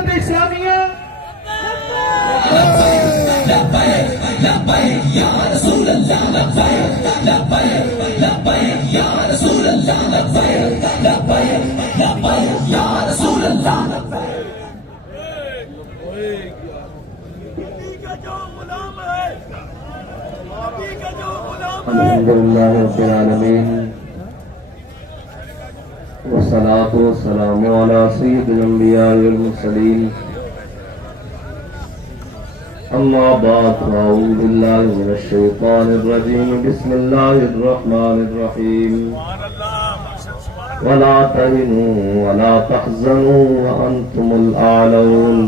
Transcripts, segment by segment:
اسلامیہ الحمدللہ رب العالمین والصلاة والسلام على سید الانبیاء والمرسلین اما بعد فاعوذ باللہ من الشیطان الرجیم بسم اللہ الرحمن الرحیم ولا تهنوا ولا تحزنوا وانتم الاعلون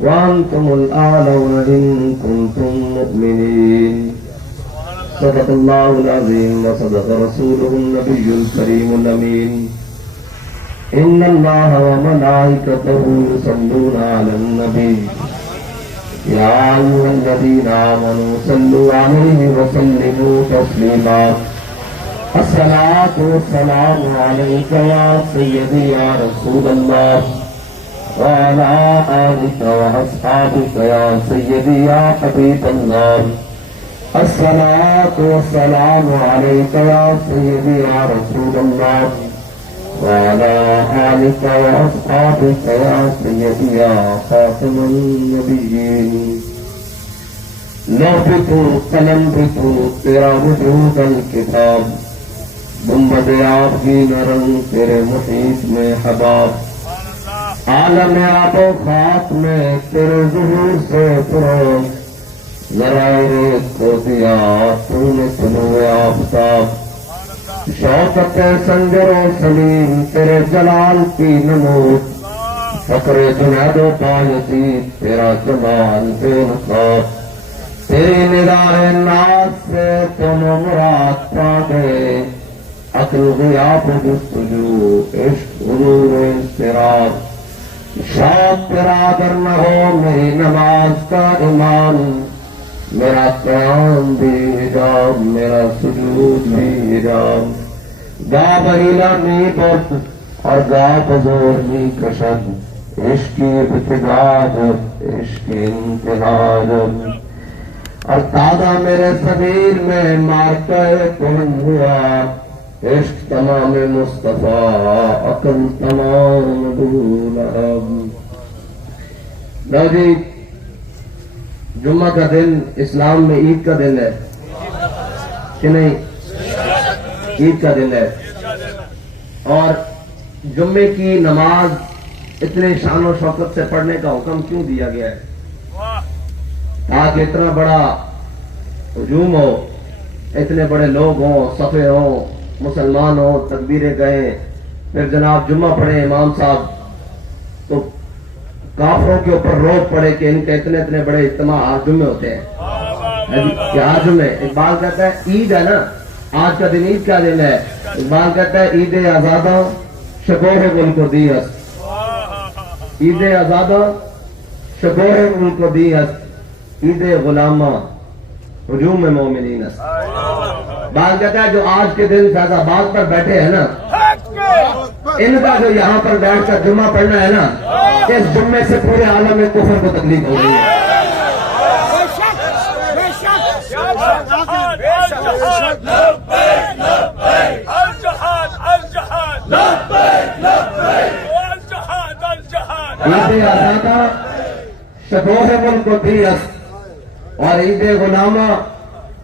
وانتم الاعلون ان كنتم مؤمنین صدق اللہ العظیم وصدق رسولہ النبی الکریم الامین ان اللہ وملائکتہ یصلون علی النبی یا ایھا الذین آمنوا صلوا علیہ وسلموا تسلیما الصلاۃ والسلام علیک یا سیدی یا رسول اللہ وعلی آلک واصحابک یا سیدی یا حبیب اللہ الصلاة والسلام عليك يا سيدي يا رسول الله وعلى آلك وأصحابك يا سيدي يا خاتم النبيين لوح تو قلم بھی تو تیرا وجود الکتاب گنبد آپ کی نرم تیرے محیط میں حباب عالم آب و خاک میں تیرے ظہور سے پروز ذرائع کو دیا تو نے طلوع آفتاب شوکت سنجر و سلیم تیرے جلال کی نمود فقر جنید و پایتی تیرا جمال بے نقاب تیری نگاہ ناز سے تم مراد پا گئے عقل غیاب جستجو عشق حضور استراب شوق تیرا اگر نہ ہو میری نماز کا ایمان میرا قیام بھی حجاب میرا سجود بھی حجاب گا بہیلا می بت اور گا بزور می کشد عشقی ابتداد عشقی انتہاد اور تازہ میرے سبیل میں مارکہ کن ہوا عشق تمام مصطفیٰ عقل تمام دولاب لو جی جمعہ کا دن اسلام میں عید کا دن ہے کہ نہیں؟ عید کا دن ہے اور جمعے کی نماز اتنے شان و شوکت سے پڑھنے کا حکم کیوں دیا گیا ہے؟ تاکہ اتنا بڑا ہجوم ہو، اتنے بڑے لوگ ہوں، صفے ہوں، مسلمان ہوں، تکبیریں گئے، پھر جناب جمعہ پڑھے امام صاحب تو کافروں کے اوپر روک پڑے کہ ان کے اتنے اتنے بڑے اجتماع آج جمعے ہوتے ہیں کیا جمعے؟ اقبال کہتا ہے عید ہے نا، آج کا دن عید کا دن ہے. اقبال کہتا ہے عید آزادہ شکوہ ملک کو دی است، عید آزادہ شکوہ ملک کو دی است، عید غلامہ ہجوم مومنین است. اقبال کہتا ہے جو آج کے دن فیض آباد پر بیٹھے ہیں نا، ان کا جو یہاں پر بیٹھ کر جمعہ پڑھنا ہے نا، اس جمعے سے پورے عالم میں کفر کو تکلیف ہو رہی ہے. عید آزادہ شکوہ ملک کو دی است اور عید غلامہ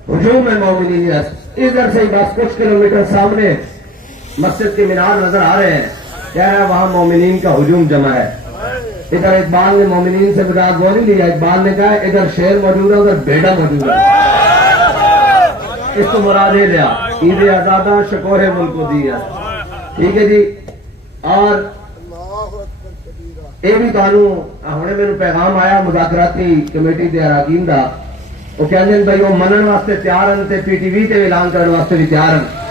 ہجوم مومنین است. ادھر سے بس کچھ کلومیٹر سامنے مسجد کے مینار نظر آ رہے ہیں، کہہ رہا ہے وہاں مومنین کا ہجوم جمع ہے. ادھر اقبال نے مومنین سے بجاد وہ نہیں لیا، اقبال نے کہا ادھر شیر موجود ہے ادھر بیڑا موجود ہے. اس کو مراد ہی لیا عید آزادہ شکوہ ملک کو دی ہے. ٹھیک ہے جی. اور یہ بھی تمہوں ہوں میرے پیغام آیا مذاکراتی کمیٹی کے اراکین کا، وہ کہتے ہیں بھائی وہ منن واسطے تیار ہیں تے پی ٹی وی تے اعلان کرنے واسطے بھی تیار ہیں.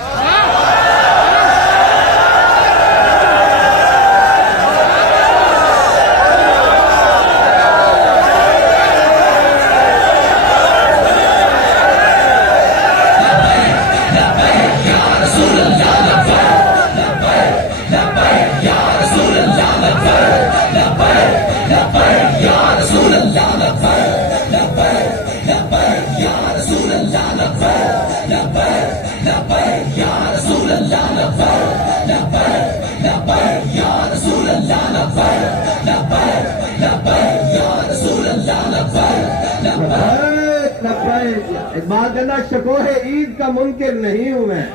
اقبال کہنا شکوہ عید کا منکر نہیں ہوں میں،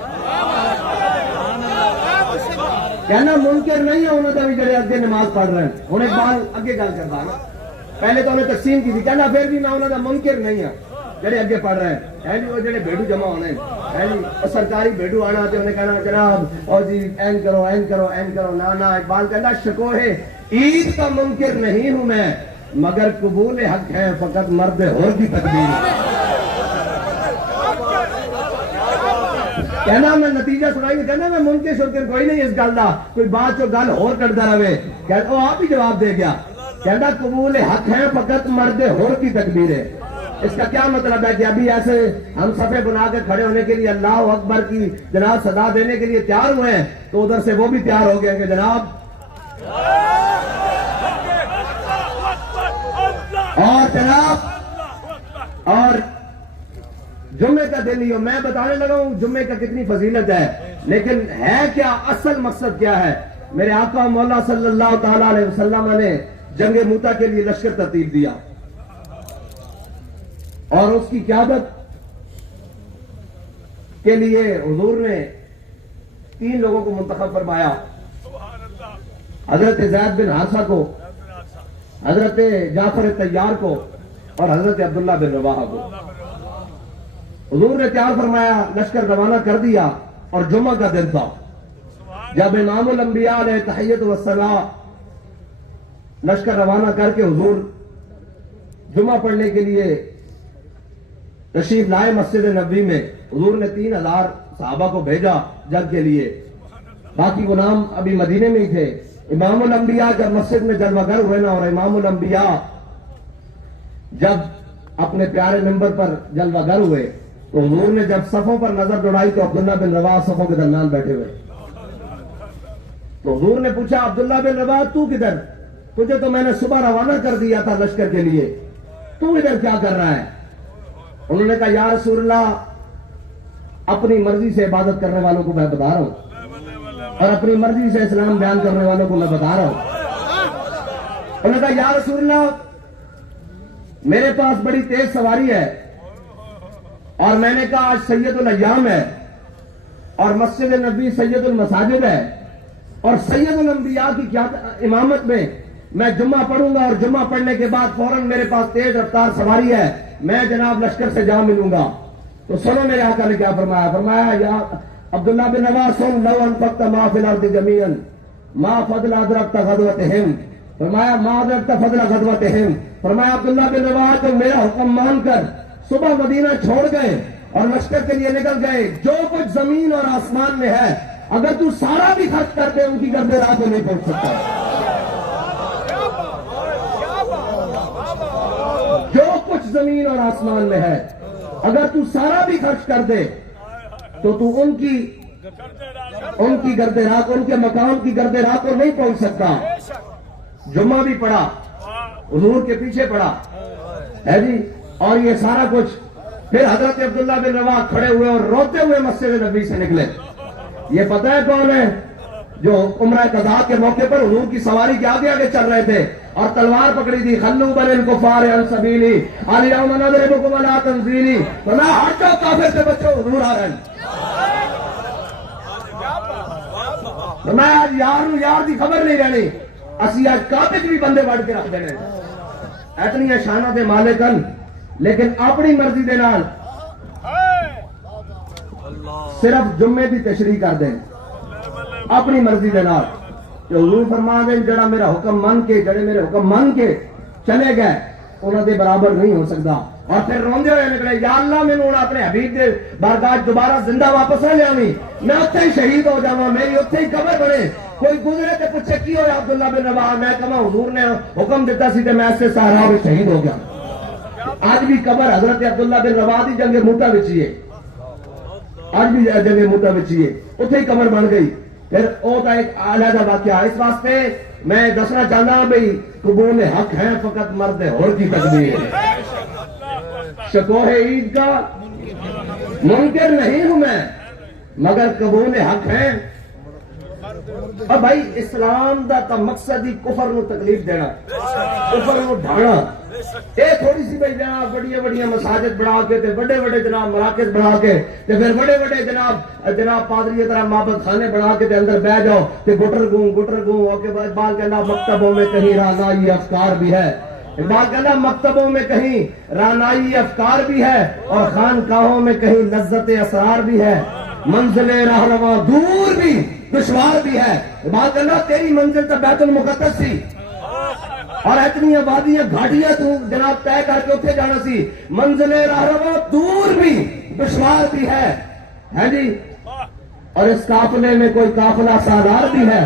کہنا منکر نہیں ہے انہوں نے بھی جڑے اگے نماز پڑھ رہے ہیں. ہوں اقبال اگے گل کرتا نا، پہلے تو انہیں تقسیم کی تھی، کہنا پھر بھی میں انہوں کا منکر نہیں ہوں جڑے اگے پڑھ رہے ہیں. جی وہ جڑے بھیڑو جمع ہونے ہیں جی وہ سرکاری بھیڑو آنا تے انہیں کہنا جناب اور جی این کرو این کرو این کرو. نا اقبال کہنا شکوہ عید کا منکر نہیں ہوں میں، مگر قبول حق ہے فقط مرد ہور کی تقدیر. کہنا میں نتیجہ سنائی، کہنا میں منکر شنکر کوئی نہیں اس گل دا، کوئی بات جو گل ہور کرتا رہے. وہ آپ ہی جواب دے گیا، کہنا قبول حق ہے فقط مرد ہور کی تقدیر ہے. اس کا کیا مطلب ہے کہ ابھی ایسے ہم صفے بنا کے کھڑے ہونے کے لیے اللہ اکبر کی جناب صدا دینے کے لیے تیار ہوئے ہیں، تو ادھر سے وہ بھی تیار ہو گئے کہ جناب اور جناب اور جمعے کا دن ہی ہو. میں بتانے لگا ہوں جمعے کا کتنی فضیلت ہے، لیکن ہے کیا، اصل مقصد کیا ہے. میرے آقا مولا صلی اللہ تعالی علیہ وسلم نے جنگ موتا کے لیے لشکر ترتیب دیا اور اس کی قیادت کے لیے حضور نے 3 لوگوں کو منتخب فرمایا، حضرت زید بن حارثہ کو، حضرت جعفر طیار کو اور حضرت عبداللہ بن رواحہ کو. حضور نے تیار فرمایا، لشکر روانہ کر دیا اور جمعہ کا دن تھا جب امام الانبیاء علیہ تحیت والصلاۃ لشکر روانہ کر کے حضور جمعہ پڑھنے کے لیے تشریف لائے مسجد نبوی میں. حضور نے 3000 صحابہ کو بھیجا جنگ کے لیے، باقی غلام ابھی مدینے میں ہی تھے. امام الانبیاء جب مسجد میں جلوہ گر ہوئے نا، اور امام الانبیاء جب اپنے پیارے ممبر پر جلوہ گر ہوئے تو حضور نے جب صفوں پر نظر دوڑائی تو عبداللہ بن رواحہ صفوں کے درمیان بیٹھے ہوئے. تو حضور نے پوچھا عبداللہ بن رواحہ تو کدھر، تجھے تو میں نے صبح روانہ کر دیا تھا لشکر کے لیے، تو ادھر کیا کر رہا ہے؟ انہوں نے کہا یا رسول اللہ، اپنی مرضی سے عبادت کرنے والوں کو میں بتا رہا ہوں اور اپنی مرضی سے اسلام بیان کرنے والوں کو میں بتا رہا ہوں. انہوں نے کہا یا رسول اللہ، میرے پاس بڑی تیز سواری ہے اور میں نے کہا آج سید الایام ہے اور مسجد نبوی سید المساجد ہے اور سید الانبیاء کی امامت میں جمعہ پڑھوں گا اور جمعہ پڑھنے کے بعد فوراً میرے پاس تیز رفتار سواری ہے، میں جناب لشکر سے جا ملوں گا. تو سنو میرے آقا نے کیا فرمایا. فرمایا یا عبداللہ بن رواحہ سن، لو انفقت ما فی الارض جمیعا ما فضل ادرکت غدوتہم. فرمایا ما ادرکت فضل غدوتہم. فرمایا عبداللہ بن رواحہ تم میرا حکم مان کر صبح مدینہ چھوڑ گئے اور لشکر کے لیے نکل گئے، جو کچھ زمین اور آسمان میں ہے اگر تو سارا بھی خرچ کر دے ان کی گردے راہ کو نہیں پہنچ سکتا. جو کچھ زمین اور آسمان میں ہے اگر تو سارا بھی خرچ کر دے تو ان کی گردے راہ کو، ان کے مقام کی گردے راہ کو نہیں پہنچ سکتا. جمعہ بھی پڑھا، حضور کے پیچھے پڑھا ہے جی، اور یہ سارا کچھ. پھر حضرت عبداللہ بن رواحہ کھڑے ہوئے اور روتے ہوئے مسجد نبوی سے نکلے. یہ پتہ ہے کون ہے؟ جو عمرہ قضاء کے موقع پر حضور کی سواری کے آگے آگے چل رہے تھے اور تلوار پکڑی تھی. خلو بن الکفار عن سبیلی الیوم نضربکم علی تنزیلی. فرمایا ہٹ جاؤ کافر سے بچو، حضور آ رہے ہیں. فرمایا آج یار دی خبر نہیں رہنی، اسی آج کافر بھی بندے وڑ کے رکھ دینے. اتنی شانہ دے مالکن، لیکن اپنی مرضی دے نال صرف جمعے دی تشریح کر دیں اپنی مرضی دے نال. کہ حضور فرما دیں جڑا میرا حکم مان کے، جڑے میرے حکم مان کے چلے گئے انہوں دے برابر نہیں ہو سکتا. اور پھر روندے ہوئے نکلے، یا اللہ میں نے اپنے حبیب دے بارگاہ دوبارہ زندہ واپس نہ لیا، میں اتنے ہی شہید ہو جاواں، میری اتنے ہی قبر بنے. کوئی گزرے تے پوچھے کی ہویا عبداللہ بن رواحہ، میں کہاں حضور نے حکم دیتا سی تے میں اس سے سہارا میں شہید ہو گیا. آج بھی قبر حضرت عبداللہ بن رواحہ دی جنگ موتا وچ ہی ہے، آج بھی جنگ موتا وچ ہی ہے، اتنے ہی قبر بن گئی. پھر وہ کا ایک علیحدہ واقعہ. اس واسطے میں دسنا چاہتا ہوں بھائی قبول حق ہے فقط مرد ہور کی تقدیر ہے. شکوہ عید کا منکر نہیں ہوں میں، مگر قبول حق ہے اور بھائی اسلام دا تا مقصد ہی کفر نو تکلیف دینا، کفر نو ڈھانا. اے تھوڑی سی بھائی جناب بڑی مساجد بنا کے تے بڑے جناب مراکز بنا کے تے پھر بڑے جناب پادری طرح معبد خانے بنا کے تے اندر بیٹھ جاؤ تے گٹر گوں اوکے اقبال کہنا مکتبوں میں کہیں رانائی افکار بھی ہے، اقبال کہنا مکتبوں میں کہیں رانائی افکار بھی ہے اور خانقاہوں میں کہیں لذت اسرار بھی ہے، منزل راہرواں دور بھی دشوار بھی ہے. اقبال کہنا تیری منزل تو بیت المقدس سی اور اتنی آبادیاں گھاٹیاں تو جناب طے کر کے اتنے جانا سی، منزل راہرواں دور بھی دشوار بھی ہے جی، اور اس قافلے میں کوئی قافلہ سالار بھی ہے.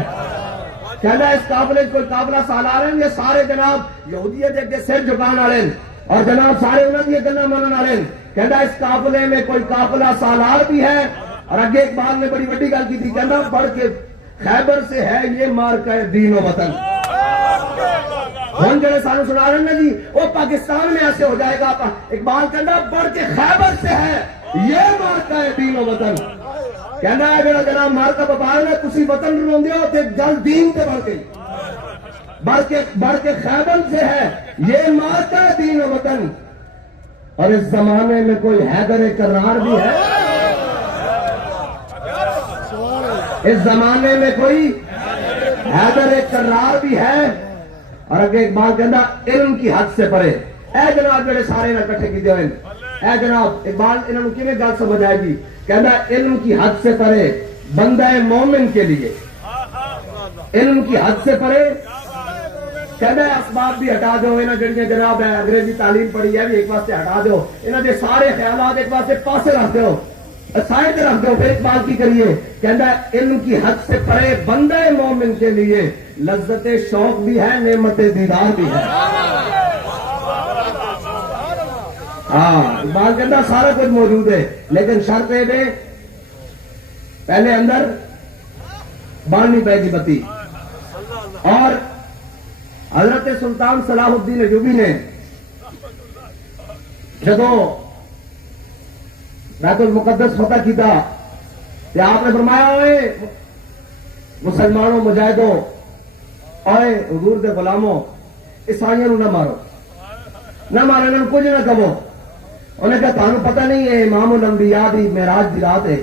کہنا اس قافلے کوئی قافلہ سالار ہیں، یہ سارے جناب یہودیت دے اگے سر جھکان والے اور جناب سارے انہوں نے گلاں منن والے. کہنا اس قافلے میں کوئی قافلہ سالار بھی ہے. اور اگے اقبال نے بڑی بڑی گل کی تھی، کہنا بڑھ کے خیبر سے ہے یہ مارکہ دین و وطن. ہن جڑے سانو سنا رہے ہیں جی وہ پاکستان میں ایسے ہو جائے گا. اقبال کہنا بڑھ کے خیبر سے ہے یہ مارکہ دین و وطن. کہنا ہے جڑا جناب مارکہ بپار نے تسی وطن روندے ہو تے گل دین تے بڑھ گئی، بڑھ کے خیبر سے ہے یہ مارکہ دین و وطن. اور اس زمانے میں کوئی حیدر کرار بھی ہے، اس زمانے میں کوئی حیدر کرار بھی ہے. اور اگے اقبال کہنا علم کی حد سے پرے. اے جناب جڑے سارے نہ کٹھے کیتے ہوئے اے جناب اقبال انہوں نے کیویں گل سمجھ آئے گی. کہنا علم کی حد سے پرے بندہ مومن کے لیے، علم کی حد سے پرے. کہنا اسباب بھی ہٹا دو، انہاں جڑیاں جناب ہے انگریزی تعلیم پڑھی ہے بھی ایک واسطے ہٹا دو، انہاں دے سارے خیالات ایک واسطے پاسے رکھ دو، سائڈ رکھ دو. پھر اقبال کی کریے کہنا علم کی حد سے پرے بندہ مومن کے لیے لذت شوق بھی ہے نعمت دیدار بھی ہے. ہاں اقبال کہنا سارا کچھ موجود ہے لیکن شرط ہے دے پہلے اندر باننی پائے گی بتی. اور حضرت سلطان صلاح الدین ایوبی نے جدو بیت المقدس فتح کیتا کہ آپ نے فرمایا ہوئے مسلمانوں مجاہدوں اوے حضور دے غلاموں عیسائیوں نہ مارو، نہ مارو، انہوں کچھ نہ کہو. انہیں کہا تانوں پتہ نہیں ہے امام الانبیاء دی معراج دی رات ہے،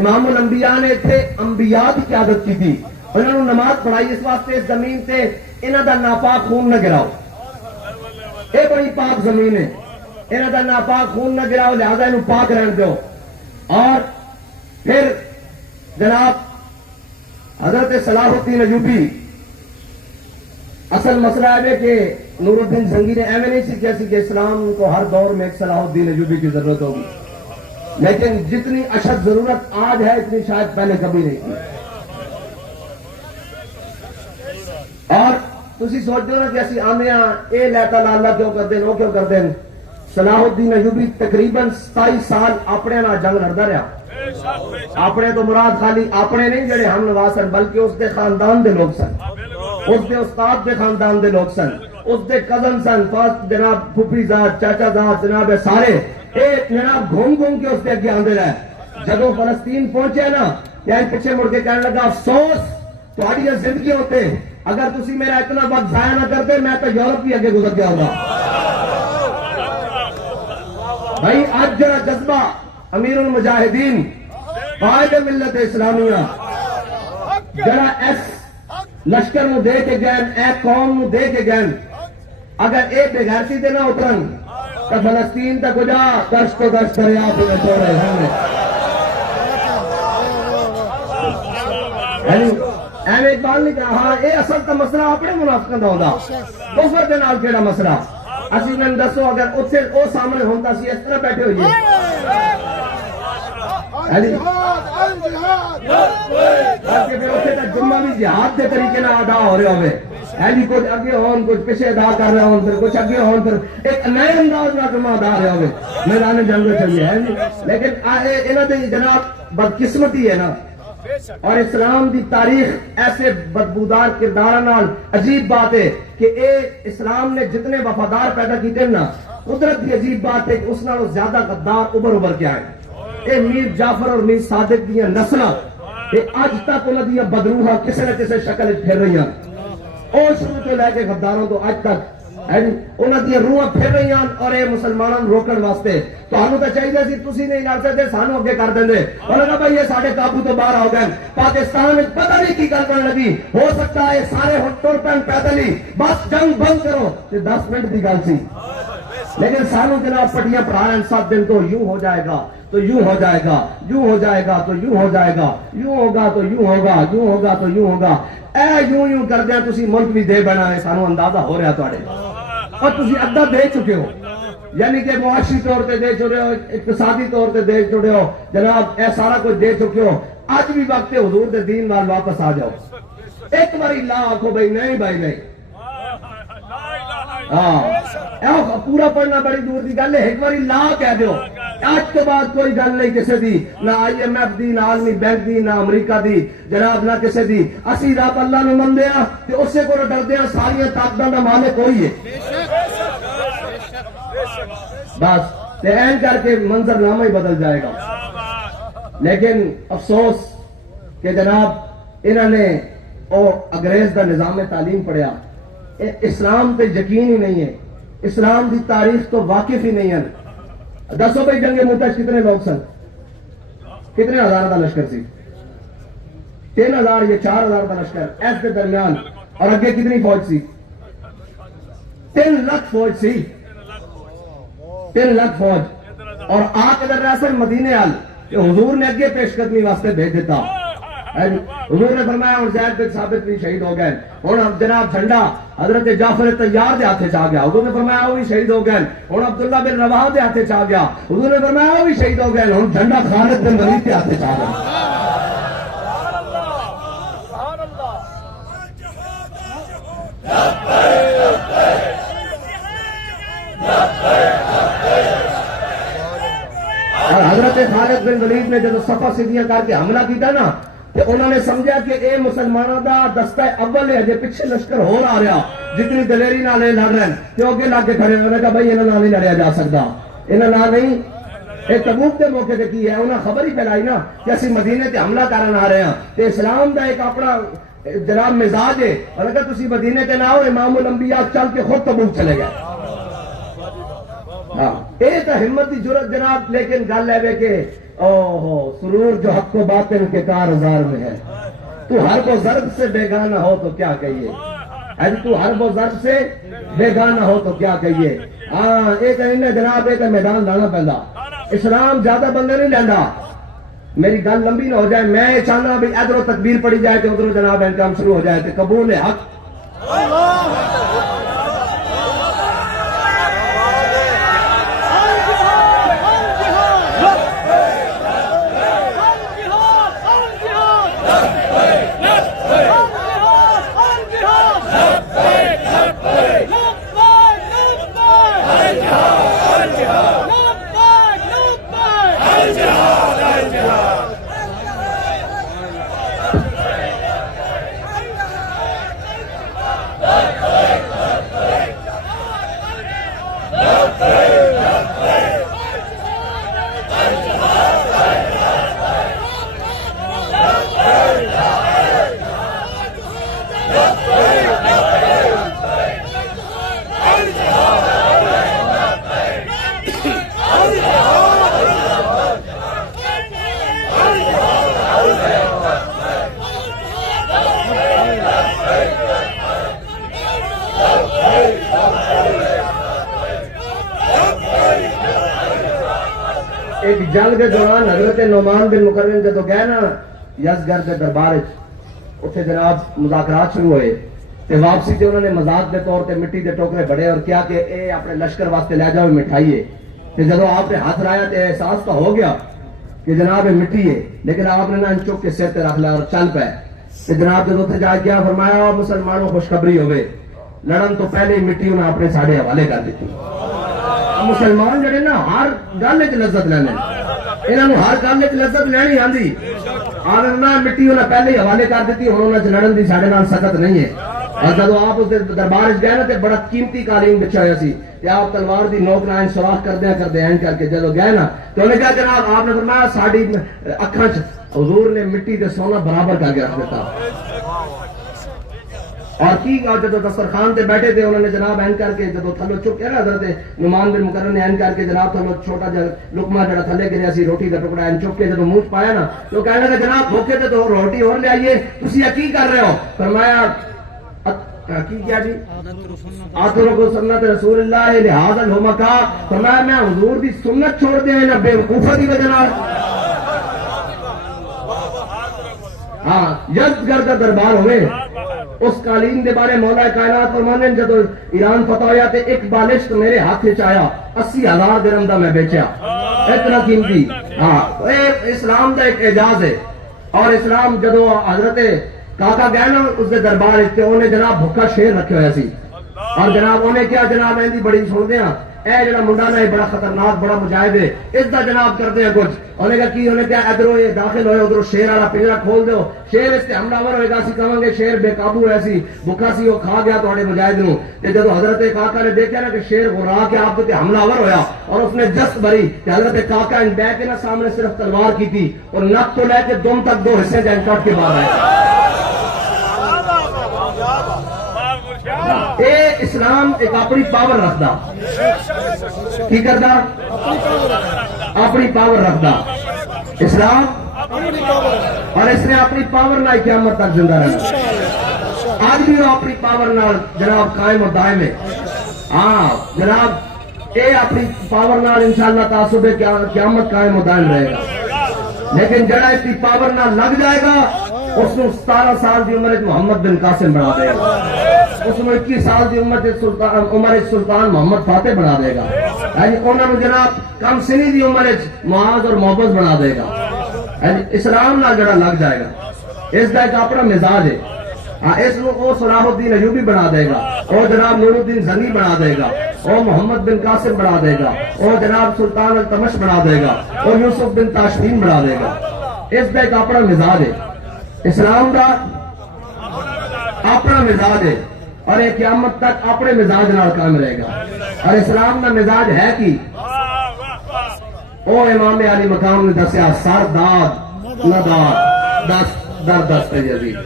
امام الانبیاء نے اتنے انبیاء کی قیادت کی تھی، انہوں نے نماز پڑھائی اس واسطے اس زمین سے انہوں دا ناپاک خون نہ گراؤ، یہ بڑی پاک زمین ہے، انہوں دا ناپاک خون نہ گراؤ لہذا انہوں پاک رہن دو. اور پھر جناب حضرت صلاح الدین ایوبی اصل مسئلہ ہے کہ نور الدین زنگی نے ایویں نہیں سیکھا سی کہ اسلام کو ہر دور میں ایک صلاح الدین ایوبی کی ضرورت ہوگی، لیکن جتنی اشد ضرورت آج ہے اتنی شاید پہلے کبھی نہیں تھی. اور تسی سوچتے ہو نا کہ اسی آنے اے لیتا اللہ کیوں کر دیں وہ کیوں کر دیں. صلاح الدین ایوبی تقریباً 27 سال اپنے نہ جنگ لڑتا رہا. اپنے تو مراد خالی اپنے نہیں جڑے ہم نواز سن بلکہ اس دے خاندان دے لوگ سن، اس دے استاد دے خاندان دے لوگ سن، اس دے کزن سن، فاسٹ جناب پھوپھی زاد چاچا زاد جناب سارے اے جناب گھوم کے اس دے اگے آندے رہے. جدو فلسطین پہنچے نا یا پیچھے مڑ کے کہنے لگا افسوس تہاڈیاں زندگیاں ہوتے اگر تسی میرا اتنا وقت ضائع نہ کرتے میں تو یورپ بھی اگے گزر گیا ہوگا. بھائی آج جڑا جذبہ امیر المجاہدین قائد ملت اسلامیہ جڑا ایس لشکر نو دے کے گئے اے قوم نو دے کے گئے اگر اے بے غیرتی دے نہ اترن تو فلسطین تک جا دشت و دشت دریا پہ چھوڑے ہیں. ایویں اقبال نے کہا ہاں اے اصل تا مسئلہ اپنے منافقاں دا ہوندا کفر دے نال کیڑا مسئلہ. اسی میں دسو اگر اتنے او سامنے ہوندا سی اس طرح بیٹھے ہوئے پھر اتنے تک جمعہ بھی جہاد کے طریقے نہ ادا ہو رہے ہوئے ایلی کچھ اگے ہون کچھ پیچھے ادا کر رہے ہون پھر کچھ اگے ہون پھر ایک نئے انداز میں جمعہ ادا رہے ہوئے میدان جنگ میں چلیے ہے جی. لیکن انہوں نے جناب بدقسمتی ہے نا. اور اسلام دی تاریخ ایسے بدبودار کردار نال عجیب بات ہے کہ اے اسلام نے جتنے وفادار پیدا کیتے نا قدرت کی عجیب بات ہے کہ اس نالوں زیادہ غدار ابھر کے آئے. اے میر جعفر اور میر صادق دیاں نسلاں کہ اج تک انہاں دی بدروحاں کسے نہ کسے شکل وچ پھر رہی ہیں اور شروع تو لے کے غداروں تو اج تک انہاں دی روحاں پھر رہی ہیں اور اے مسلماناں نوں روکن واسطے تانوں تے چاہیے سی تسی نہیں لڑ سکدے سانوں اگے کر دیندے اور کہا بھائی یہ ساڈے قابو تو باہر ہو گئے پاکستان وچ پتہ نہیں کی گل بن لگی ہو سکتا ہے سارے ٹر پین پیدل ہی بس جنگ بند کرو تے 10 منٹ دی گل سی لیکن سانوں جناب پٹیاں پڑھائیں 7 دن تو یوں ہو جائے گا تو یوں ہو جائے گا یوں ہو جائے گا تو یوں ہو جائے گا یوں ہوگا تو یوں ہوگا یوں ہوگا تو یوں ہوگا اے یوں کردیا تسی ملک بھی دے بنا ہے سانوں اندازہ ہو رہا تواڈے اور تسی ادھا دے چکے ہو یعنی کہ معاشی طور پہ دے چکے ہو اقتصادی طور پہ دے چکے ہو جناب اے سارا کچھ دے چکے ہو اج بھی وقت ہے حضور دے دین وال واپس آ جاؤ ایک باری لا آکھو بھائی نہیں بھائی نہیں ہاں پورا پڑھنا بڑی دور دی گل ہے ایک باری لا کہہ دیو آج کے بعد کوئی گل نہیں کسی دی نہ آئی ایم ایف دی نہ عالمی بینک دی نہ امریکہ دی جناب نہ کسی دی اسی رب اللہ نو مندے ہاں تے اسے کو ڈردے ہاں ساری طاقتاں دا مالک کوئی ہے بس تے این کر کے منظر نامہ ہی بدل جائے گا لیکن افسوس کہ جناب انہوں نے او انگریز دا نظام تعلیم پڑھیا اسلام تے یقین ہی نہیں ہے اسلام دی تاریخ تو واقف ہی نہیں ہے دسو بھائی جنگ موتہ کتنے لوگ سن کتنے ہزار کا لشکر سی 3000 یا 4000 کا لشکر اس کے درمیان اور اگے کتنی فوج سی 3 لاکھ فوج سی 3 لاکھ فوج اور آ کے در رہا مدینے آل کہ حضور نے اگے پیش قدمی واسطے بھیج دیتا حضور نے فرمایا اور زید بن ثابت بھی شہید ہو گئے اور جناب جھنڈا حضرت جعفر طیار دے ہاتھے چاہ گیا حضور نے فرمایا وہ بھی شہید ہو گئے اور عبداللہ بن رواحہ دے ہاتھے چاہ گیا حضور نے فرمایا وہ بھی شہید ہو گئے اور جھنڈا خالد بن ولید دے ہاتھے چاہ گیا اور حضرت خالد بن ولید نے جب صفا سیدھیاں کر کے حملہ کیتا نا کہ انہوں نے سمجھا کہ اے مسلمانوں دا دستہ اول ہے جے پیچھے لشکر ہو رہا جتنی دلیری نال لڑ رہے ہیں تو اگے لا کے کھڑے انہوں نے کہا بھائی انہاں نال نہیں لڑیا جا سکتا انہاں نال نہیں ایک تبوک کے موقع تے کی ہے انہاں خبر ہی پھیلائی نا کہ اسی مدینے تے حملہ کرن آ رہے ہیں تے اسلام دا ایک اپنا جناب مزاج ہے اور اگر تسی مدینے تے نہ آؤ امام الانبیاء چل کے خود تبوک چلے گئے ہاں اے تا ہمت دی جرأت جناب لیکن گل ہے کہ اوہو سرور جو حق و باطن کے کارزار میں ہے تو حرب و ضرب سے بیگانہ ہو تو کیا کہیے تو حرب و ضرب سے بیگانہ ہو تو کیا کہیے ہاں ایک انہیں جناب ایک میدان لانا پہلا اسلام زیادہ بندے نہیں لینا میری گل لمبی نہ ہو جائے میں چاہنا بھی ادھر تکبیر پڑی جائے تو ادھر جناب انکام شروع ہو جائے تو قبول حق ایک جنگ کے دوران حضرت نعمان بن مقرن جدو گئے نا یزگر کے دربار اتنے جناب مذاکرات شروع ہوئے تے واپسی تے انہوں نے مذاق کے طور پہ مٹی کے ٹوکرے بڑے اور کیا کہ اے اپنے لشکر واسطے لے جاؤ مٹھائی ہے تے جدو آپ نے ہاتھ لایا تے احساس تو ہو گیا کہ جناب یہ مٹی ہے لیکن آپ نے نہ چک کے سر تے رکھ لیا اور چل پائے تے جناب جدو اتنے جا کے فرمایا مسلمانوں خوشخبری ہوئے لڑن تو پہلے ہی مٹی انہیں اپنے ساڑھے حوالے کر دیتی مسلمان جڑے نا ہر گل وچ لذت لینے انہوں نے ہر گل وچ لذت لینی آندی آنا مٹی انہیں پہلے ہی حوالے کر دیتی ہوں انہوں نے لڑن دی ساڑھے نال سخت نہیں ہے اور جب آپ اس دربار گئے نا تو بڑا قیمتی قالین بچھا ہوا سی کہ آپ تلوار دی نوک نائن سوراخ کردے این کر کے جب گئے نا تو انہوں نے کہا جناب آپ نے فرمایا ساڑی اکھاں حضور نے مٹی تے سونا برابر کر کے رکھ دیتا اور کی جب دسترخوان تے بیٹھے تھے انہوں نے جناب این کر کے جب تھلو چک کے نا حضرت نعمان بن مقرن نے این کر کے جناب تھلو چھوٹا جا لقمہ جڑا تھلے گریا سی روٹی کا ٹکڑا این چک کے جب منہ پایا نا تو کہنے لگا جناب بھوکے تھے تو روٹی اور لے آئیے تسی کی کر رہے ہو فرمایا کی کیا جی آترکو سنت رسول اللہ لہذا الہمکا فرمایا میں حضور دی سنت چھوڑ دیا نا بے وقوفہ دی وجہ نال ہاں یزدگرد دربار ہوئے اس قالین دے بارے مولا کائنات فرمانے جب ایران فتح ہویا تے ایک بالشت میرے ہاتھ وچ آیا 80,000 درہم دا میں بیچیا اتنا قیمتی ہاں اسلام دا ایک اعجاز ہے اور اسلام جدو حضرت کاکا گئے نا اس دے دربار تے انہیں جناب بھکا شیر رکھے ہوئے سی اور جناب انہیں کیا جناب ایندی بڑی سن دیا اے جڑا منڈا نا بڑا خطرناک بڑا مجاہد ہے اس دا جناب کرتے ہیں کچھ انہیں کہا کی انہیں کیا ادھروں یہ داخل ہوئے ادھروں شیر والا پنجرا کھول دو شیر اس سے حملہ آور ہوئے گا سی کہیں گے شیر بے قابو ہے سی بھکا سی وہ کھا گیا تھوڑے مجاہد نو تے جب حضرت کاکا نے دیکھا نا کہ شیر غرا کے آپ تے حملہ آور ہویا اور اس نے جست بھری کہ حضرت کاکا ان بے کے نا سامنے صرف تلوار کی تھی اور نک تو لے کے دم تک 2 حصے جائیں کٹ کے بعد آئے اے اسلام ایک اپنی پاور رکھدا کی کردا اپنی پاور رکھدا اسلام اور اس نے اپنی پاور نال قیامت تک زندہ رہنا آج بھی وہ اپنی پاور نال جناب قائم و دائم ہے ہاں جناب اے اپنی پاور نال انشاءاللہ تعصب قیامت قائم و دائم رہے گا لیکن جڑا اس کی پاور نال لگ جائے گا اس نے 17 سال دی عمر محمد بن قاسم بنا دے گا اس میں 21 سال دی عمر سلطان محمد فاتح بنا دے گا یعنی انہوں نے جناب کم سنی دی عمر معاذ اور محبت بنا دے گا یعنی اسلام نال جڑا لگ جائے گا اس کا ایک اپنا مزاج ہے اس کو صلاح الدین ایوبی بنا دے گا اور جناب نور الدین زنی بنا دے گا اور محمد بن قاسم بنا دے گا اور جناب سلطان التمش بنا دے گا اور یوسف بن تاشفین بنا دے گا اس کا ایک اپنا مزاج ہے اسلام کا اپنا مزاج ہے اور ایک قیامت تک اپنے مزاج نال قائم رہے گا اور اسلام کا مزاج ہے کہ او امام علی مقام نے دسیا سر داد نہ داد دست در دست یزید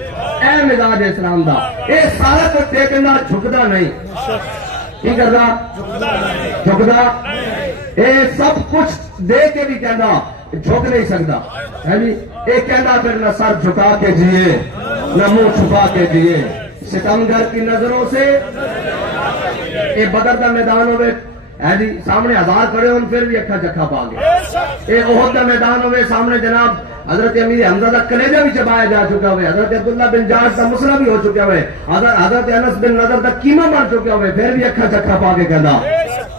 اے مزاج اسلام دا اے سارا کچھ دے کے نہ جھکدا نہیں کی کردا جھکدا اے سب کچھ دے کے بھی کہندا جھک نہیں سکتا ہے جی ایک کہنا پھر نہ سر جھکا کے جیے نہ منہ چھپا کے جیے ستمگر کی نظروں سے اے بدر دا میدان ہوئے ہے جی سامنے 1000 کھڑے ہوں پھر بھی اکھا چکھا پا گئے اے احد دا میدان ہوئے سامنے جناب حضرت امیر حمزہ کا کلیجہ بھی چبایا جا چکا ہوئے حضرت عبداللہ بن جاش کا مسئلہ بھی ہو چکا ہوئے حضرت انس بن نظر کا قیمہ بن چکا ہوئے پھر بھی اکھا چکھا پا کے کہنا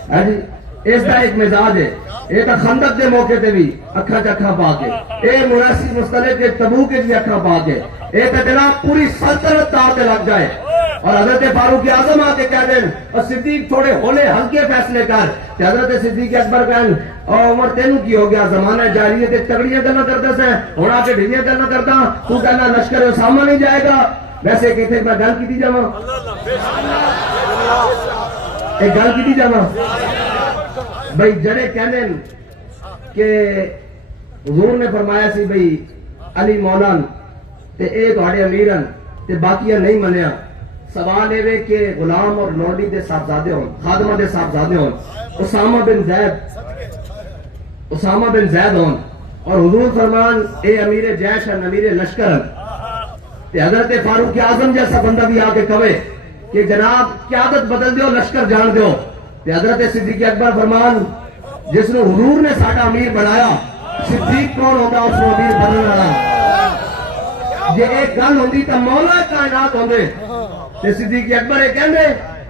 ہے جی اس کا ایک مزاج ہے یہ تو خندق دے موقع تے بھی اکھا چکھا پا کے اے مراسی مستلق کے تبوک بھی اکھا پا کے اے تو جناب پوری سلطنت تار تے لگ جائے اور حضرت فاروق اعظم آ کے کہہ دیں اور صدیق تھوڑے ہولے ہلکے فیصلے کر کہ حضرت صدیق اکبر کہن اور عمر تینوں کی ہو گیا زمانہ جاہلیت تگڑیاں گلاں کرتے سے ہن آ کے ڈھیلیاں گلاں کرتا تو کہنا لشکر اسامہ نہیں جائے گا ویسے کہتے میں گل کی جاواں ایک گل کی جاواں بھائی جڑے کہنے کہ حضور نے فرمایا سی بھائی علی مولان تے اے تہاڈے امیرن تے باقیاں نہیں منیا سوال یہ کہ غلام اور لونڈی دے صاحبزادے ہون خادمہ دے صاحبزادے ہون اسامہ بن زید ہون اور حضور فرمان اے امیر جیش ہے امیر لشکر تے حضرت فاروق اعظم جیسا بندہ بھی آ کے کہے کہ جناب قیادت بدل دیو لشکر جان دیو تے حضرت صدیق اکبر فرمان جس نے حضور نے ساڈا امیر بنایا صدیق کون ہوتا اس کو امیر بننے والا جے ایک گل ہوندی تے مولا کائنات ہوندے تے صدیق اکبر یہ کہندے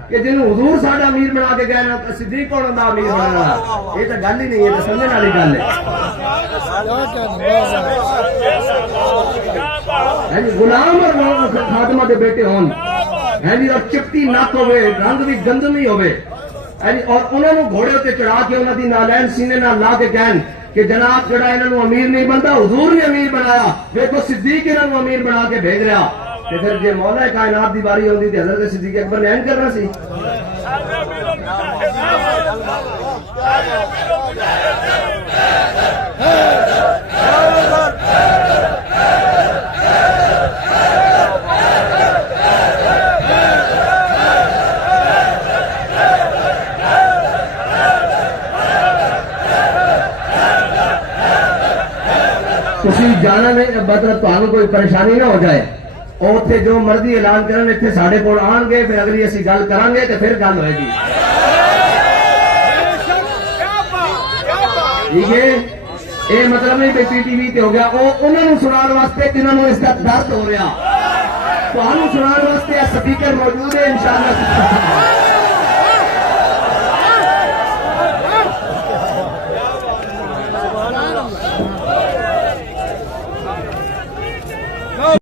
کہ جنوں حضور ساڈا امیر بنا کے گئے نا صدیق کون ہوندا امیر بننے والا یہ تے گل ہی نہیں ہے تے سمجھن والی گل ہے غلام اور خادمہ دے بیٹے ہون ہے جی اور چپٹی نک ہوے رنگ بھی گندمی ہوے اور انہوں نے گھوڑے تے چڑھا کے انہوں دی نالین سینے نال لا کے کہن کہ جناب جڑا انہوں امیر نہیں بنتا حضور نے امیر بنایا دیکھو صدیق انہوں امیر بنا کے بھیج رہا تے پھر جے مولا کائنات دی باری ہوندی تے حضرت صدیق اکبر نے این کرنا سی. تسی جانا نہیں مطلب تمہیں کوئی پریشانی نہ ہو جائے اور اتنے جو مرضی اعلان کرن اتنے ساڈے کول آن گے پھر اگلی اسی گل کران گے تو پھر گل ہوئے گی. ٹھیک ہے یہ مطلب نہیں پی ٹی وی ہو گیا وہ انہوں نے سنان واسطے جنہوں نے اس کا درد ہو رہا تمہیں سنان واسطے سپیکر موجود ہے انشاءاللہ.